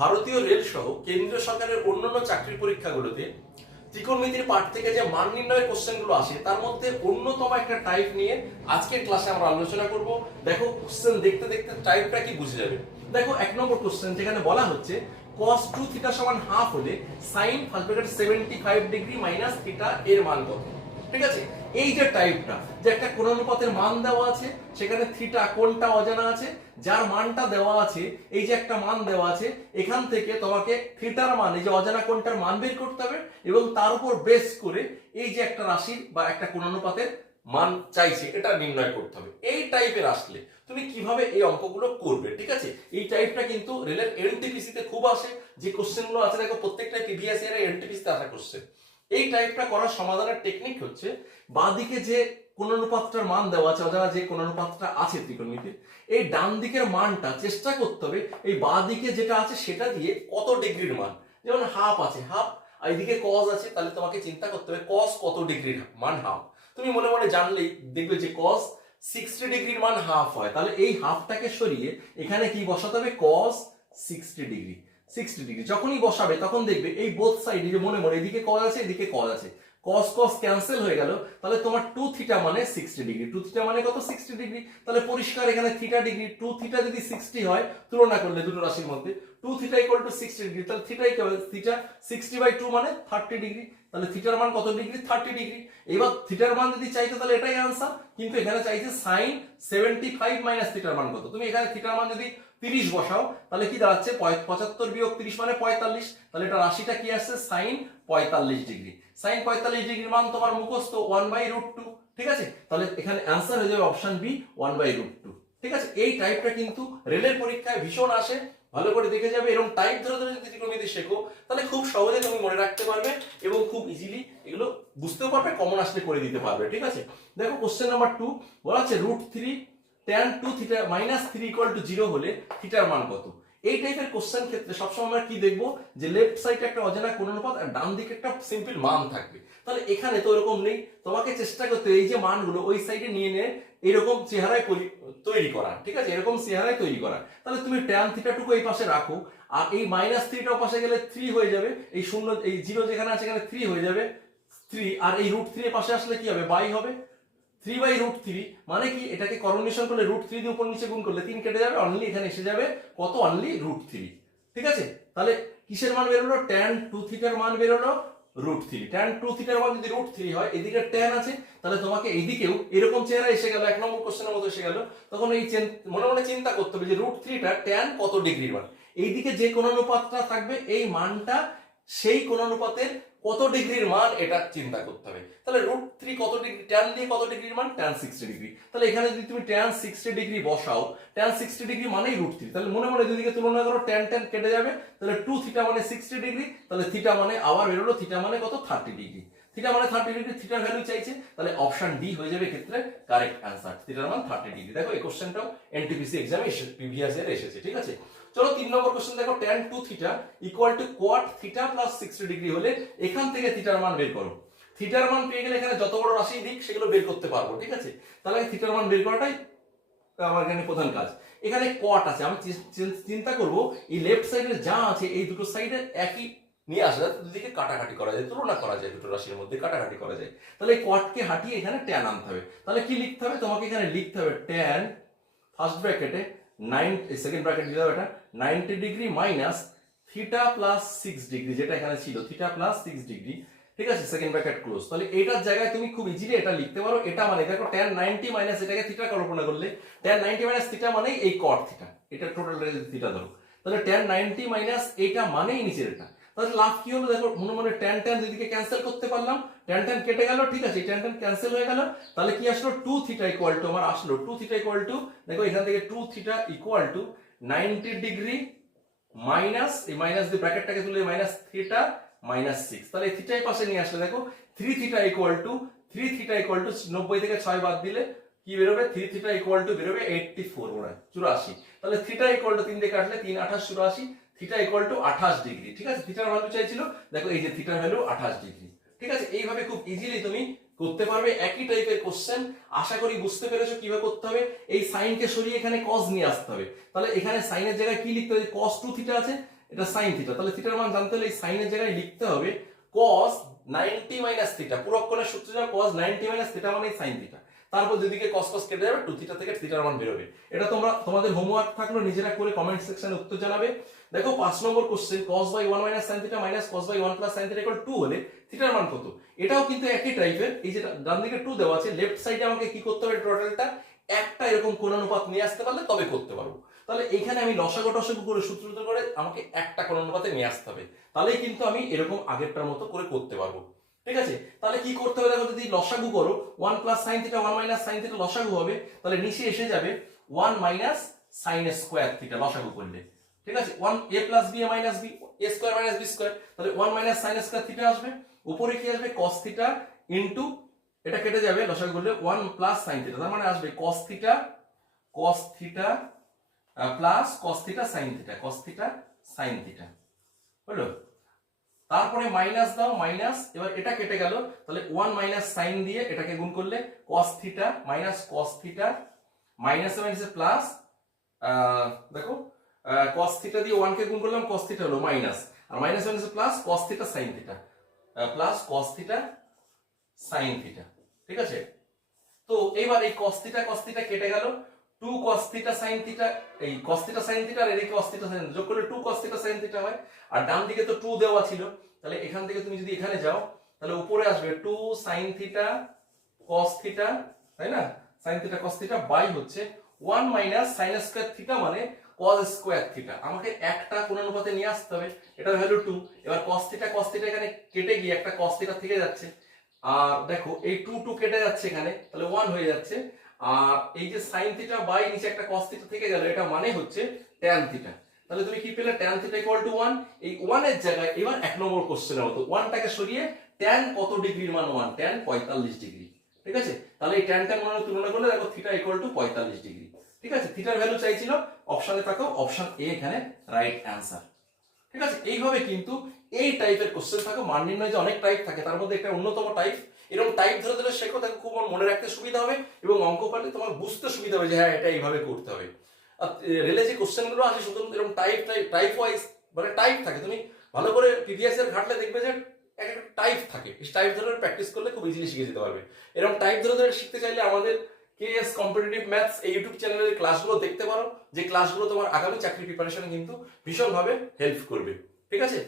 ভারতীয় রেল সহ কেন্দ্রীয় সরকারের অন্যান্য চাকরির পরীক্ষাগুলোতে ত্রিকোণমিতির পাঠ থেকে যে মান নির্ণয়ের কোশ্চেনগুলো আসে, তার মধ্যে অন্যতম একটা টাইপ নিয়ে আজকের ক্লাসে আমরা আলোচনা করব। দেখো কোশ্চেন দেখতে দেখতে টাইপটা কি বুঝে যাবে? দেখো, এক নম্বর কোশ্চেন যেখানে বলা হচ্ছে, cos 2 থিটা সমান হাফ হলে sin first bracket 75 degree minus theta এর মান কত? ঠিক আছে? এই যে টাইপটা যে একটা কোণানুপাতের মান দেওয়া আছে, সেখানে থিটা কোনটা অজানা আছে, যার মানটা দেওয়া আছে, এই যে একটা মান দেওয়া আছে, এখান থেকে তোমাকে থিটার মান, এই যে অজানা কোনটার মান বের করতে হবে এবং তার উপর বেস করে এই যে একটা রাশির বা একটা কোণানুপাতের মান চাইছে, এটা নির্ণয় করতে হবে। এই টাইপের আসলে তুমি কীভাবে এই অঙ্কগুলো করবে, ঠিক আছে? এই টাইপটা কিন্তু রেলের এনটিপিসি তে খুব আসে, যে কোশ্চেনগুলো আছে, দেখো প্রত্যেকটা প্রিভিয়াস ইয়ারে এনটিপিসি তে আসা কোশ্চেন এই টাইপটা করার সমাধানের টেকনিক হচ্ছে বাঁদিকে যে কোন অনুপাতটার মান দেওয়া আছে, অজানা যে কোনানুপাতটা আছে ত্রিকোণমিতির এই ডান দিকের মানটা চেষ্টা করতে হবে এই বাঁ দিকে যেটা আছে সেটা দিয়ে কত ডিগ্রির মান। যেমন হাফ আছে হাফ আর এদিকে কজ আছে, তাহলে তোমাকে চিন্তা করতে হবে কস কত ডিগ্রির মান হাফ তুমি মনে মনে জানলেই দেখবে যে কস সিক্সটি ডিগ্রির মান হাফ হয়। তাহলে এই হাফটাকে সরিয়ে এখানে কি বসাতে হবে? Cos sixty degree. Sixty degree যখনই বসাবে, তখন দেখবে এই বোথ সাইড যে মনে মনে, এদিকে কল আছে, এদিকে কল আছে। কস কস ক্যান্সেল হয়ে গেল, তাহলে তোমার টু থিটা মানে সিক্সটি ডিগ্রি টু থিটা মানে কত? সিক্সটি ডিগ্রি তাহলে পরিষ্কার এখানে থিটা ডিগ্রি টু থিটা যদি সিক্সটি হয়, তুলনা করলে দুটো রাশির মধ্যে। Two theta equal to sixty degree তাহলে থিটাই কি হবে থিটা সিক্সটি বাই টু মানে থার্টি ডিগ্রি তাহলে থিটার মান কত ডিগ্রি থার্টি ডিগ্রি এবার থিটার মান যদি চাইতো, তাহলে এটাই আনসার কিন্তু এখানে চাইছে সাইন সেভেন্টি ফাইভ মাইনাস থিটার মান কত? তুমি এখানে থিটার মান যদি তিরিশ বসাও, তাহলে কি দাঁড়াচ্ছে? পঁচাত্তর বিয়োগ তিরিশ মানে পঁয়তাল্লিশ। তাহলে এটা রাশিটা কি আসছে? সাইন পঁয়তাল্লিশ ডিগ্রি সাইন পঁয়তাল্লিশ ডিগ্রির মান তোমার মুখস্থ ওয়ান বাই রুট টু ঠিক আছে? তাহলে এখানে অ্যান্সার হয়ে যাবে option B one by root two ঠিক আছে? এই টাইপটা কিন্তু রেলের পরীক্ষায় ভীষণ আসে। ভালো করে দেখে যাবে এরকম টাইপ ধরে ধরে যদি ত্রিকোণমিতি শেখো, তাহলে খুব সহজে তুমি মনে রাখতে পারবে এবং খুব ইজিলি এগুলো বুঝতেও পারবে কমন আসলে করে দিতে পারবে, ঠিক আছে? দেখো কোশ্চেন নাম্বার টু বলা হচ্ছে root three tan two theta minus three equal to zero হলে থিটার মান কত? এই টাইপের কোশ্চেন ক্ষেত্রে সবসময় আমরা কি দেখব? যে লেফট সাইডে একটা অজানা কোন অনুপাত আর ডান দিকে একটা সিম্পল মান থাকবে। তাহলে এখানে তো এরকম নেই। তোমাকে চেষ্টা করতে এই যে মানগুলো ওই সাইডে নিয়ে নিয়ে এরকম চেহারায় তৈরি করা। ঠিক আছে? এরকম চেহারায় তৈরি করা। তাহলে তুমি ট্যান থিটাটুকু এই পাশে রাখো আর এই মাইনাস থ্রিটাও পাশে গেলে থ্রি হয়ে যাবে। এই শূন্য, এই জিরো যেখানে আছে এখানে থ্রি হয়ে যাবে। থ্রি আর এই রুট থ্রি পাশে আসলে কি হবে? বাই হবে। থ্রি বাই রুট থ্রি মানে কি? এটাকে করণেশন করলে রুট থ্রি দিয়ে উপর নিচে গুণ করলে তিন কেটে যাবে অনলি এখানে এসে যাবে কত? অনলি রুট থ্রি ঠিক আছে? তাহলে কিসের মান বেরোলো? ট্যান টু থিটার মান বেরোলো রুট থ্রি ট্যান টু থিটার মান যদি রুট থ্রি হয়, এদিকে ট্যান আছে, তাহলে তোমাকে এইদিকেও এরকম চেহারা এসে গেল, এক নম্বর কোশ্চেনের মতো এসে গেল। তখন এই মনে মনে চিন্তা করতে হবে যে রুট থ্রিটা ট্যান কত ডিগ্রির মান? এইদিকে যে কোন অনুপাতটা থাকবে, এই মানটা সেই কোন অনুপাতের কত ডিগ্রির মান এটা চিন্তা করতে হবে। তাহলে রুট থ্রি কত ডিগ্রি ট্যান দিয়ে কত ডিগ্রির মান? ট্যান সিক্সটি ডিগ্রি তাহলে এখানে যদি তুমি ট্যান সিক্সটি ডিগ্রি বসাও ট্যান সিক্সটি ডিগ্রি মানেই রুট থ্রি তাহলে মনে মনে দুদিকে তুলনা করো ট্যান ট্যান কেটে যাবে। তাহলে টু থিটা মানে সিক্সটি ডিগ্রি তাহলে থিটা মানে আবার বেরোলো থিটা মানে কত? থার্টি ডিগ্রি থিটা মানে থার্টি ডিগ্রি থিটার ভ্যালু চাইছে। তাহলে অপশন ডি হয়ে যাবে ক্ষেত্রে কারেক্ট অ্যান্সার থিটার মান থার্টি ডিগ্রি দেখো এই কোশ্চেনটাও এনটিপিসি এক্সামে প্রিভিয়াস এর এসেছে, ঠিক আছে? চলো তিন নম্বর কোশ্চেন দেখো tan two theta equal to cot theta plus sixty degree হলে এখান থেকে থিটার মান বের করো। থিটার মান পেয়ে গেলে এখানে যত বড় রাশি দিক, সেগুলো বের করতে পারব, ঠিক আছে? তাহলে থিটার মান বের করাটাই আমার এখানে প্রধান কাজ। এখানে কট আছে, আমি চিন্তা করব, এই লেফট সাইডে যা আছে, এই দুটো সাইডে একই নিয়ে আসা যায় দুদিকে কাটাকাটি করা যায়, তুলনা করা যায়, দুটো রাশির মধ্যে কাটাকাটি করা যায়। তাহলে এই কটকে হাঁটিয়ে এখানে ট্যান আনতে হবে। তাহলে কি লিখতে হবে? তোমাকে এখানে লিখতে হবে ট্যান ফার্স্ট ব্র্যাকেটে নাইন সেকেন্ড ব্র্যাকেট হবে এটা? Ninety degree minus theta plus six degree, যেটা এখানে ছিল থিটা প্লাস সিক্স ডিগ্রি। ঠিক আছে সেকেন্ড ব্র্যাকেট ক্লোজ তাহলে এটার জায়গায় তুমি খুব ইজিলি এটা লিখতে পারো। এটা মানে দেখো ট্যান নাইনটি মাইনাস এটাকে থিটা কল্পনা করলে ট্যান নাইনটি মাইনাস থিটা মানেই এই কট থিটা এটা টোটাল থিটা ধরো। তাহলে ট্যান নাইনটি মাইনাস এটা মানেই নিচের এটা। তাহলে লাভ কি হলো? দেখো, মনে মনে ট্যান ট্যান দিদিকে ক্যান্সেল করতে পারলাম। ট্যান ট্যান কেটে গেল, ঠিক আছে ট্যান ট্যান ক্যান্সেল হয়ে গেল। তাহলে কি আসলো? টু থিটা ইকুয়াল টু আমার আসলো। টু থিটা ইকুয়াল টু দেখো, এখান থেকে two theta equal to ninety degree minus এই মাইনাস দিয়ে ব্র্যাকেটটাকে তুলে মাইনাস থিটা মাইনাস সিক্স তাহলে থিটাই পাশে নিয়ে আসলে, দেখো three theta equal to three theta equal to নব্বই থেকে ছয় বাদ দিলে কি বেরোবে? থ্রি থিটা ইকুয়াল টু বেরোবে এইটটি ফোর মনে চুরাশি। তাহলে থিটা ইকুয়াল টু তিন থেকে আসলে তিন, আঠাশ, চুরাশি। থিটা ইকুয়াল টু আঠাশ ডিগ্রি ঠিক আছে? থিটার ভ্যালু চাইছিল, দেখো এই যে থিটার ভ্যালু আঠাশ ডিগ্রি ঠিক আছে? এইভাবে খুব ইজিলি তুমি করতে পারবে, একই টাইপের কোশ্চেন আশা করি বুঝতে পেরেছ কীভাবে করতে হবে। এই সাইনকে সরিয়ে এখানে কজ নিয়ে আসতে হবে। তাহলে এখানে সাইনের জায়গায় কি লিখতে হবে? কস টু থিটা আছে, এটা সাইন থিটা তাহলে থিটার মান জানতে হলে এই সাইনের জায়গায় লিখতে হবে cos 90 মাইনাস থিটা পুরক্ষণের সূত্র cos 90 মাইনাস থিটা মানে সাইন থিটা তারপর দুদিকে cos cos কেটে যাবে 2 থিটা থেকে থিটার মান বেরোবে। এটা তোমরা, তোমাদের হোমওয়ার্ক থাকল, নিজেরা করে কমেন্ট সেকশনে উত্তর জানাবে। দেখো, পাঁচ নম্বর question cos by one minus sin theta minus cos by one plus sin theta equal 2 হলে থিটার মান কত? এটাও কিন্তু একই টাইপের এই যে ডান দিকে 2 দেওয়া আছে লেফট সাইডে আমাকে কি করতে হবে টোটালটা একটা এরকম কোন অনুপাত নিয়ে আসতে পারলে তবে করতে পারব। তাহলে এখানে আমি লসাগু টসাগু করে সূত্র করে আমাকে একটা কোন অনুপাতে নিয়ে আসতে হবে। তাহলেই কিন্তু আমি এরকম আগেরটার মতো করে করতে পারব। ঠিক আছে? তাহলে কি করতে হবে দেখো যদি লসাগু করো one plus sine theta one minus sine theta লসাগু হবে, তাহলে নিচে এসে যাবে one minus sine square theta লসাগু করলে। ঠিক আছে? One a plus b a minus b a square minus b square তাহলে one minus sine square theta আসবে। উপরে কি আসবে? কস থিটা ইন্টু এটা কেটে যাবে, লসাগু করলে ওয়ান প্লাস সাইন থিটা তার মানে আসবে cos theta cos theta plus cos theta sine theta cos theta sine theta হলো? তারপরে মাইনাস দাও মাইনাস এবার এটা কেটে গেল। তাহলে ওয়ান মাইনাস সাইন দিয়ে এটাকে গুণ করলে cos theta minus cos theta minus minus plus দেখো কস থিটা দিয়ে ওয়ানকে গুণ করলাম কস থিটা হলো মাইনাস আর মাইনাস মাইনাসে plus cos theta sine theta plus cos theta sine theta ঠিক আছে? তো এবার এই cos থিটা cos থিটা কেটে গেল। 2 cos থিটা sin থিটা এই cos থিটা sin থিটা আর এদিকে cos থিটা sin যোগ করলে 2 cos থিটা sin থিটা হয়। আর ডান দিকে তো 2 দেওয়া ছিল। তাহলে এখান থেকে তুমি যদি এখানে যাও, তাহলে উপরে আসবে 2 sin থিটা cos থিটা তাই না? sin theta cos theta by হচ্ছে 1 মাইনাস sin স্কয়ার থিটা মানে cos স্কয়ার থিটা আমাকে একটা কোন অনুপাতে নিয়ে আসতে হবে, এটার ভ্যালু 2 এবার cos থিটা cos থিটা এখানে কেটে গিয়ে একটা cos থিটা থেকে যাচ্ছে। আর দেখো, এই টু টু কেটে যাচ্ছে এখানে। তাহলে ওয়ান হয়ে যাচ্ছে। আর এই যে সাইন থিটা বাই নিচে একটা কস থিটা থেকে গেল, এটা মানে হচ্ছে ট্যান থিটা তাহলে তুমি কি পেলে? Tan theta equal to one এই ওয়ানের জায়গায় এবার এক নম্বর কোশ্চেনের মতো। ওয়ানটাকে সরিয়ে ট্যান কত ডিগ্রির মান? ওয়ান ট্যান পঁয়তাল্লিশ ডিগ্রি। ঠিক আছে? তাহলে এই ট্যান ট্যান মানের তুলনা করলে দেখো থিটা ইকুয়াল টু পঁয়তাল্লিশ ডিগ্রি। ঠিক আছে? থিটার ভ্যালু চাইছিল। অপশনে থাকো। অপশন এ এখানে রাইট অ্যান্সার ঠিক আছে? এইভাবে কিন্তু এই টাইপের কোশ্চেন থাকে, মান নির্ণয় যে অনেক টাইপ থাকে, তার মধ্যে একটা অন্যতম টাইপ এরকম টাইপ ধরে ধরে শেখো তাকে খুব মনে রাখতে সুবিধা হবে এবং অঙ্ক পারলে তোমার বুঝতে সুবিধা হবে যে হ্যাঁ এটা এইভাবে করতে হবে। আর রেলে যে কোশ্চেনগুলো আসে, শুধু এরকম টাইপ টাইপ টাইপ ওয়াইজ মানে টাইপ থাকে, তুমি ভালো করে প্রিভিয়াস এর ঘাটলে দেখবে যে এক একটা টাইপ থাকে। টাইপ ধরে প্র্যাকটিস করলে খুব ইজিলি শিখে যেতে পারবে। এরকম টাইপ ধরে ধরে শিখতে চাইলে আমাদের কেএস কম্পিটিটিভ ম্যাথস এই ইউটিউব চ্যানেলের ক্লাসগুলো দেখতে পারো। যে ক্লাসগুলো তোমার আগামী চাকরি প্রিপারেশনে কিন্তু ভীষণভাবে হেল্প করবে। ঠিক আছে?